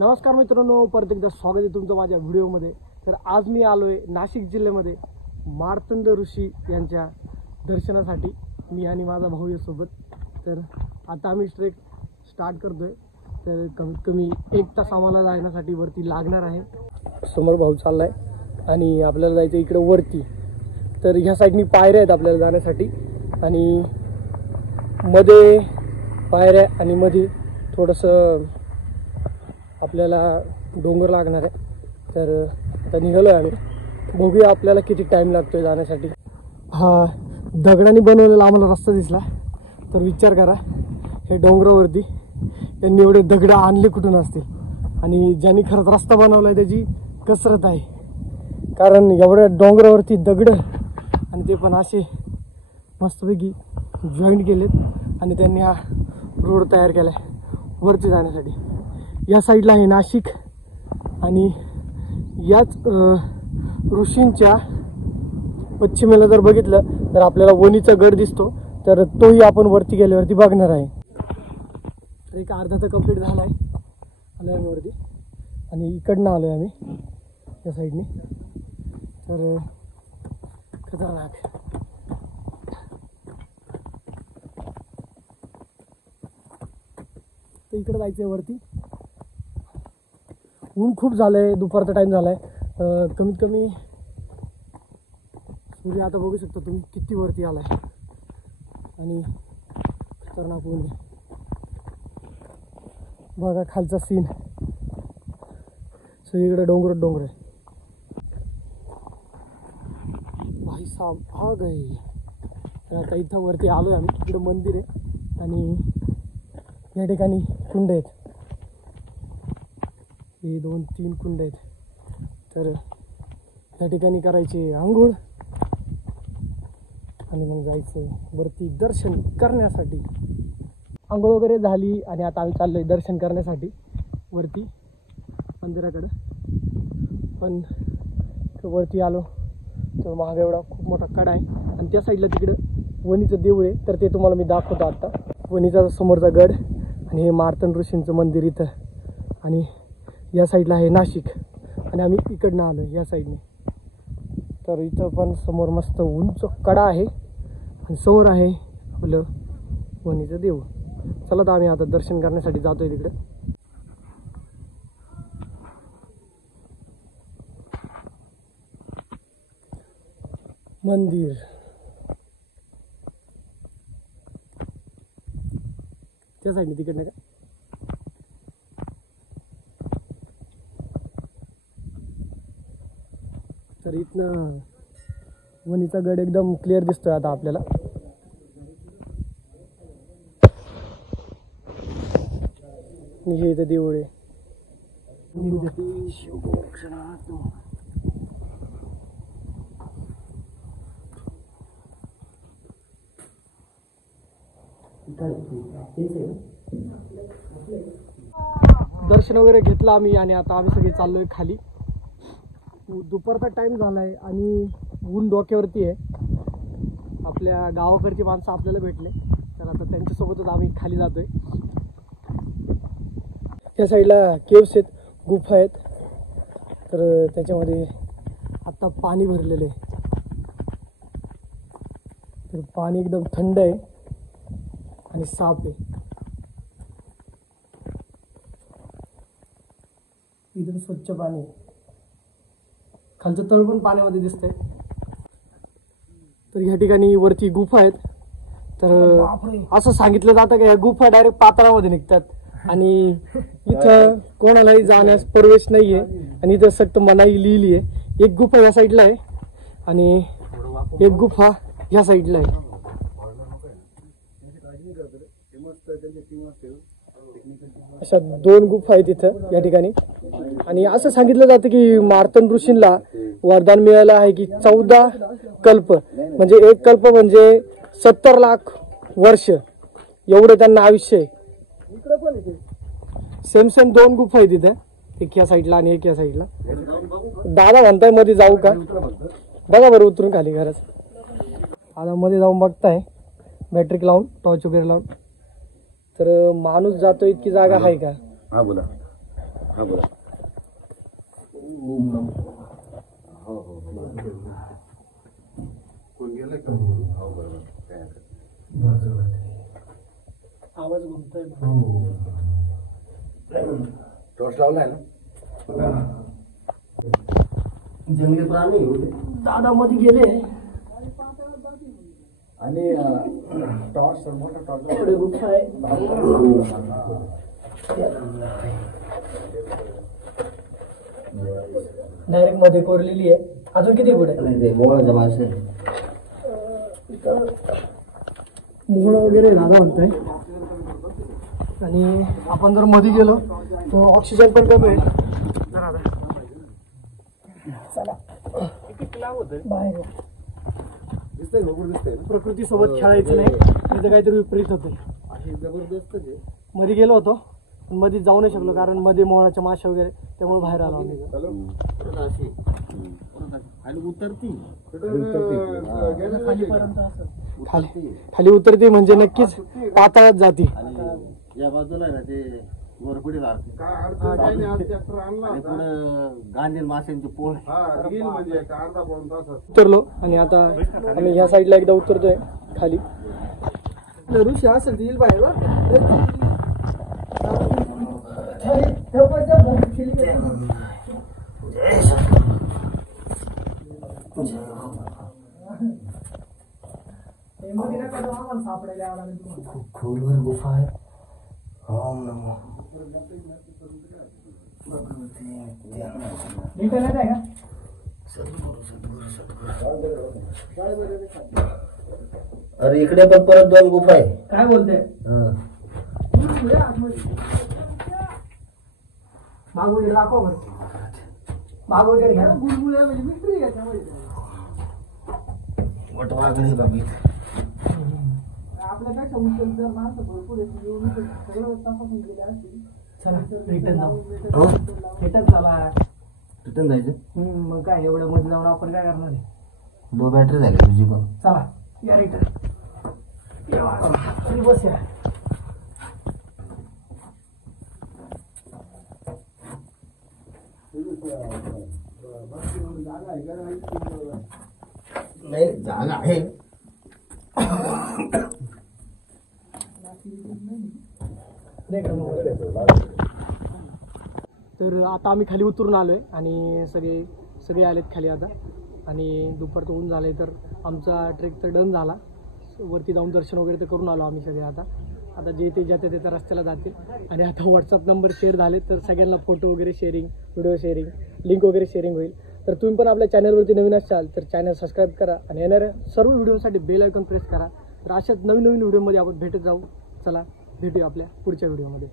नमस्कार मित्रांनो, परत एकदा स्वागत आहे तुमचं माझ्या व्हिडिओमध्ये। तर आज मी आलोय नाशिक जिल्ह्यामध्ये मार्तंड ऋषी यांच्या दर्शनासाठी। मी आणि माझा भाऊ आहे सोबत। तर आता आम्ही ट्रेक स्टार्ट करतोय। तर कमीत कमी 1 तास आम्हाला जाण्यासाठी वरती लागणार आहे। समोर भाऊ चाललाय आणि आपल्याला जायचं इकडे वरती। तर ह्या साईडनी पायऱ्या आहेत आपल्याला जाण्यासाठी आणि मध्ये पायऱ्या आणि मध्ये थोडंसं आपल्याला डोंगर लागणार आहे। तर आता निघालोय आम्ही, बघूया आपल्याला किती टाइम लागतोय जाण्यासाठी। हा दगडांनी बनवलेला आम्हाला रस्ता दिसला। तर विचार करा, हे डोंगरावरती त्यांनी एवढे दगड आणले कुठून असतील आणि ज्यांनी खरंच रस्ता बनवलाय त्याची कसरत आहे। कारण एवढ्या डोंगरावरती दगड आणि ते पण असे मस्तपैकी जॉईंट केलेत आणि त्यांनी हा रोड तयार केलाय वरती जाण्यासाठी। या साईडला आहे नाशिक आणि याच ऋषींच्या पश्चिमेला जर बघितलं तर आपल्याला वणीचा गड दिसतो। तर तोही आपण वरती गेल्यावरती बघणार आहे। तर एक अर्धा तर कंप्लीट झाला आहे आलोय वरती आणि इकडनं आलोय आम्ही या साईडने। तर खतरनाक तर इकडे जायचं आहे वरती। ऊन खूप झालंय, दुपारचा टाइम झालाय। कमीत कमी सूर्य आता बघू शकता तुम्ही किती वरती आलाय आणि खतरनाक ऊन आहे। बघा खालचा सीन, सगळीकडे डोंगर डोंगर आहे। भाई साहब आ गए। तर आता इथं वरती आलोय आम्ही, इकडे मंदिर आहे आणि या ठिकाणी कुंड आहेत। हे 2-3 कुंड आहेत। तर या ठिकाणी करायचे आंघोळ आणि मग जायचं वरती दर्शन करण्यासाठी। आंघोळ वगैरे झाली आणि आता आम्ही चाललोय दर्शन करण्यासाठी वरती मंदिराकडं। पण वरती आलो तर मागे एवढा खूप मोठा कडा आहे आणि त्या साईडला तिकडं वणीचं देऊळ आहे। तर ते तुम्हाला मी दाखवतो आता। वणीचा समोरचा गड आणि हे मार्तंड ऋषींचं मंदिर इथं आणि या साईडला आहे नाशिक आणि आम्ही इकडनं आलो या साईडने। तर इथं पण समोर मस्त उंच कडा आहे आणि समोर आहे आपलं वणीचं देऊळ। चला तर आम्ही आता दर्शन करण्यासाठी जातोय तिकडे। मंदिर त्या साईडने तिकडनं का। तर इथनं वणीचा गड एकदम क्लिअर दिसतोय आता आपल्याला। हे इथं देऊळ आहे। दर्शन वगैरे घेतलं आम्ही आणि आता आम्ही सगळे चाललोय खाली। दुपारचा टाइम झालाय आणि ऊन डोक्यावरती आहे। आपल्या गावाकडची माणसं आपल्याला भेटले तर आता त्यांच्यासोबतच आम्ही खाली जातोय। त्या साईडला केव्स आहेत, गुफा आहेत। तर त्याच्यामध्ये आता पाणी भरलेलं आहे। तर पाणी एकदम थंड आहे आणि साफ आहे। एकदम स्वच्छ पाणी आहे। खालचं तळ पण पाण्यामध्ये दिसतंय। तर ह्या ठिकाणी वरती गुफा आहेत। तर असं सांगितलं जातं की ह्या गुफा डायरेक्ट पाताळामध्ये निघतात आणि इथं कोणालाही जाण्यास प्रवेश नाहीये आणि इथं सक्त मनाई लिहिली आहे। एक गुफा या साईडला आहे आणि एक गुफा या साईडला आहे। अशा 2 गुफा आहेत इथं या ठिकाणी आणि असं सांगितलं जातं की मार्तंड ऋषींना वरदान मिळालं आहे की 14 कल्प म्हणजे एक कल्प म्हणजे 70 लाख वर्ष एवढं त्यांना आयुष्य आहे। सेम 2 गुफा आहेत इथं, एक या साईडला आणि एक या साईडला। दादा म्हणताय मध्ये जाऊ का, बघा बरं उतरून खाली खरंच। आता मध्ये जाऊन बघताय बॅटरी लावून टॉर्च वगैरे लावून। तर माणूस जातो इतकी जागा आहे का? हा बोला। हा बोला. हो हो कोण गेलं का? हो बरोबर काय आवाज घुमतोय. टॉर्च लावलाय ना. जंगली प्राणी होते. दादा मध्ये गेले आणि टॉर्च मोठा टॉर्च पुढे गुफा आहे. डायरेक्ट मध्ये कोरलेली आहे. अजून किती पुढे मोळाचा माणसं मोहळ वगैरे दादा म्हणताय. आणि आपण जर मध्ये गेलो तर ऑक्सिजन पण कमी आहे. चला बाहेर दिसतंय भरपूर दिसतंय. प्रकृती सोबत खेळायचं नाही, नाही तर काहीतरी विपरीत होते. अशी जबरदस्त आहे. मध्ये गेलो होतो पण मध्ये जाऊ नाही शकलो कारण मध्ये मोहळाच्या माशा वगैरे, त्यामुळे बाहेर आलो आम्ही. खाली उतरती खाली उतरते म्हणजे नक्कीच पाताळात जाते. आणि या बाजूला आहे ना ते गोरपुडी राहते आणि पुढं गांधील माशांचे पोळ उतरलो आणि आता आम्ही ह्या साईडला एकदा उतरतोय खाली. ऋषी असेल येईल बाहेर. खोलवर गुफा आहे. ओम नमो अरे इकडे पण परत 2 गुफा आहे. काय बोलते माग वगैरे दाखव बरं. माग वगैरे घ्या. गुळगुळ्या म्हणजे मिस्त्री याच्यामध्ये वटवाघळी बाबी आपल्यापेक्षा उचल जर माणसं भरपूर सगळं तपासून गेले असतील. चला रिटर्न जाऊ. रिटर्न चला. रिटर्न जायचं. मग काय एवढं मध्ये जाऊन आपण काय करणार आहे. लो बॅटरी झाली तुझी पण. चला या रिटर्न बस या. नाही जागा आहे. तर आता आम्ही खाली उतरून आलोय आणि सगळे आलेत खाली आता. आणि दुपारचं ऊन झालंय तर आमचा ट्रेक तर डन झाला. वरती जाऊन दर्शन वगैरे तर करून आलो आम्ही सगळे. आता जे ते ज्या त्या रस्त्याला जातील. आणि आता व्हॉट्सअप नंबर शेअर झाले तर सगळ्यांना फोटो वगैरे शेअरिंग, व्हिडिओ शेअरिंग, लिंक वगैरे शेअरिंग होईल. तर तुम्ही पण आपल्या चॅनलवरती नवीन असाल तर चॅनल सबस्क्राईब करा आणि येणाऱ्या सर्व व्हिडिओसाठी बेल आयकॉन प्रेस करा. तर अशाच नवीन व्हिडिओमध्ये आपण भेटत जाऊ. चला भेटूया आपल्या पुढच्या व्हिडिओमध्ये.